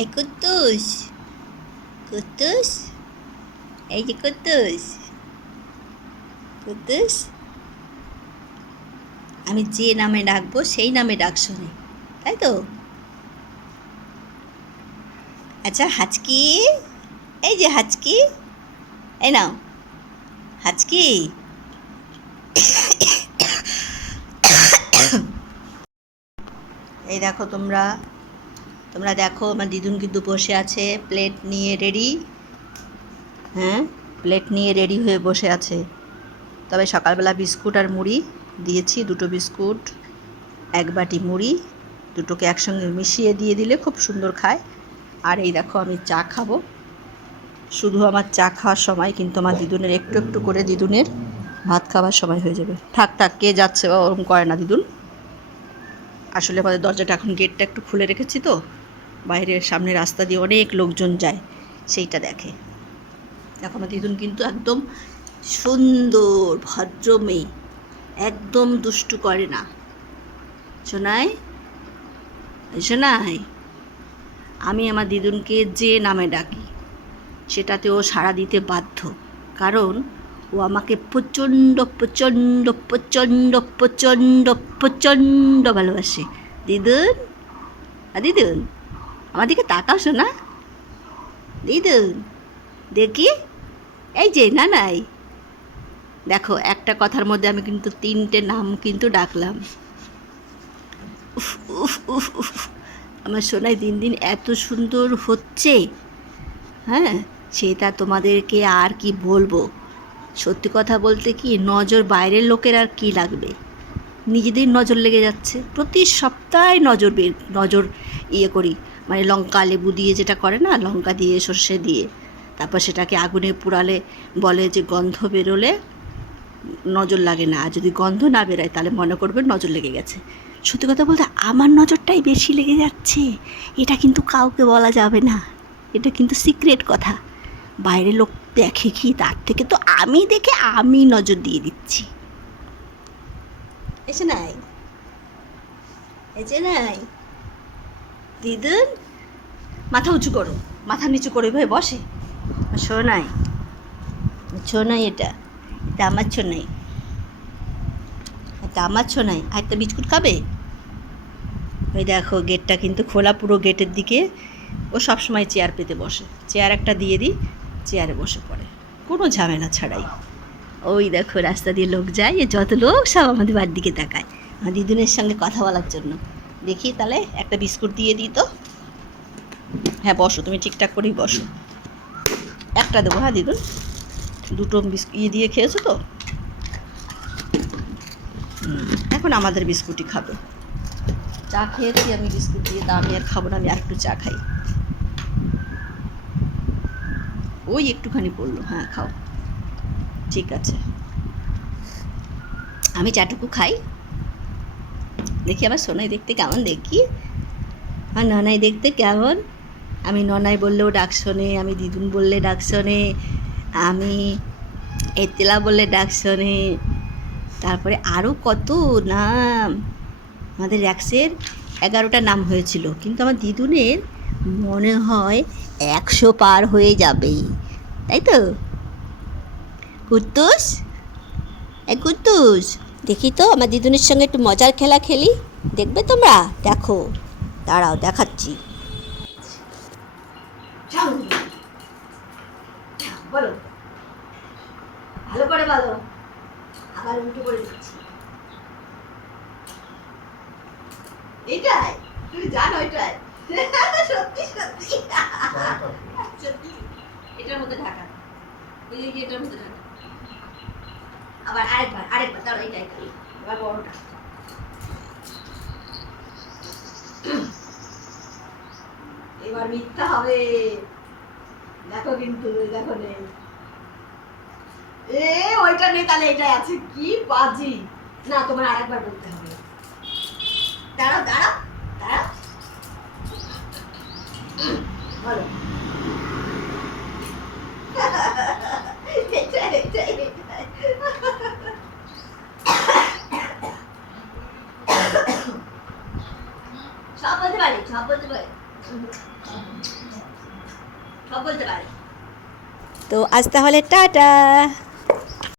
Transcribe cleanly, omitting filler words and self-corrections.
এই কুদ্দুস, কুদ্দুস, এই যে কুদ্দুস, কুদ্দুস, আমি যে নামে ডাকবো সেই নামে ডাক শোনে, তাই তো? আচ্ছা হাচকি, এই যে হাচকি, এই নাও হাচকি। এই দেখো তোমরা তোমরা দেখো আমার দিদুন কিন্তু বসে আছে প্লেট নিয়ে রেডি। হ্যাঁ, প্লেট নিয়ে রেডি হয়ে বসে আছে। তবে সকালবেলা বিস্কুট আর মুড়ি দিয়েছি, দুটো বিস্কুট এক বাটি মুড়ি, দুটোকে একসঙ্গে মিশিয়ে দিয়ে দিলে খুব সুন্দর খায়। আর এই দেখো আমি চা খাবো। শুধু আমার চা খাওয়ার সময়, কিন্তু আমার দিদুনের একটু একটু করে দিদুনের ভাত খাওয়ার সময় হয়ে যাবে। থাক থাক, কে যাচ্ছে বা ওরকম করে না দিদুন। আসলে আমাদের দরজাটা এখন গেটটা একটু খুলে রেখেছি তো, বাইরের সামনে রাস্তা দিয়ে অনেক লোকজন যায়, সেইটা দেখে। দেখো আমার দিদুন কিন্তু একদম সুন্দর ভদ্র মেয়ে, একদম দুষ্টু করে না। শোনাই, শোনাই, আমি আমার দিদুনকে যে নামে ডাকি সেটাতে ও সাড়া দিতে বাধ্য, কারণ ও আমাকে প্রচণ্ড প্রচণ্ড প্রচণ্ড প্রচণ্ড প্রচণ্ড ভালোবাসে। দিদুন, দিদুন আমার দিকে তাকাও শোনা, দিদুন দেখি, এই যে না নাই, দেখো একটা কথার মধ্যে আমি কিন্তু তিনটে নাম কিন্তু ডাকলাম। উফ উফ উফ উফ, আমার সোনাই দিন দিন এত সুন্দর হচ্ছে, হ্যাঁ, সেটা তোমাদেরকে আর কি বলবো। সত্যি কথা বলতে কি, নজর বাইরের লোকের আর কি লাগবে, নিজেদের নজর লেগে যাচ্ছে। প্রতি সপ্তাহে নজর ইয়ে করি, মানে লঙ্কা লেবু দিয়ে যেটা করে না, লঙ্কা দিয়ে সর্ষে দিয়ে, তারপর সেটাকে আগুনে পোড়ালে বলে যে গন্ধ বেরোলে নজর লাগে না, আর যদি গন্ধ না বেরোয় তাহলে মনে করবে নজর লেগে গেছে। সত্যি কথা বলতে আমার নজরটাই বেশি লেগে যাচ্ছে, এটা কিন্তু কাউকে বলা যাবে না, এটা কিন্তু সিক্রেট কথা। বাইরের লোক দেখে কি, তার থেকে তো আমি দেখে আমি নজর দিয়ে দিচ্ছি। এসে নাই, এসে নাই দিদুন, মাথা উঁচু করো, মাথা নিচু করে ভাই বসে। শোনাই, শোনাই, এটা এটা আমার শোনাই, এটা আমার শোনাই। আর একটা বিস্কুট খাবে? ওই দেখো গেটটা কিন্তু খোলা, পুরো গেটের দিকে ও সবসময় চেয়ার পেতে বসে। চেয়ার একটা দিয়ে দিই, চেয়ারে বসে পড়ে কোনো ঝামেলা ছাড়াই। ওই দেখো রাস্তা দিয়ে লোক যায়, যত লোক সব আমাদের বাড়ির দিকে তাকায় আমার দিদুনের সঙ্গে কথা বলার জন্য। দেখি তাহলে একটা বিস্কুট দিয়ে দিই তো। হ্যাঁ বসো, তুমি ঠিকঠাক করেই বসো। একটা দেবো, হ্যাঁ দিদুন, দুটো বিস্কুট দিয়ে খেয়েছো তো, এখন আমাদের বিস্কুটই খাবে। চা খেয়েছি আমি বিস্কুট দিয়ে, তা আমি আর খাবো না, আমি আর একটু চা খাই। ওই একটুখানি পড়লো, হ্যাঁ খাও, ঠিক আছে। আমি চাটুকু খাই, দেখি আবার সোনাই দেখতে কেমন দেখি, আর ননাই দেখতে কেমন। আমি ননাই বললেও ডাক শোনে, আমি দিদুন বললে ডাক শোনে, আমি এতেলা বললে ডাক শোনে, তারপরে আরও কত নাম। আমাদের র্যাক্সের 11টা নাম হয়েছিল, কিন্তু আমার দিদুনের মনে হয় 100 পার হয়ে যাবে, তাই তো? কুদ্দুস, এই কুদ্দুস, দেখি তো আমার দিদুনের সঙ্গে একটু মজার খেলা খেলি, দেখবে তোমরা? দেখো, দাঁড়াও দেখাচ্ছি। বলো, ভালো করে বলো, আবার উল্টো করে দিচ্ছি। এটাই তুমি জানো, এটাই সত্যি সত্যি সত্যি। এটার মধ্যে ঢাকা, ওই যে এটার মধ্যে ঢাকা। আবার আরেকবার আরেকবার, দাঁড়ো, এটাই এবার বড়টা। এবার মিথ্যা হবে, দেখো কিন্তু, দেখো নেই, এ ওইটা নেই, তাহলে এটাই আছে, কি বাজি। না, তোমার আরেকবার বলতে হবে। দাঁড়াও দাঁড়াও দাঁড়াও, বলো। সব বলতে পারি, সব বলতে পারি। সব বলতে পারে। তো আজ তাহলে টাটা।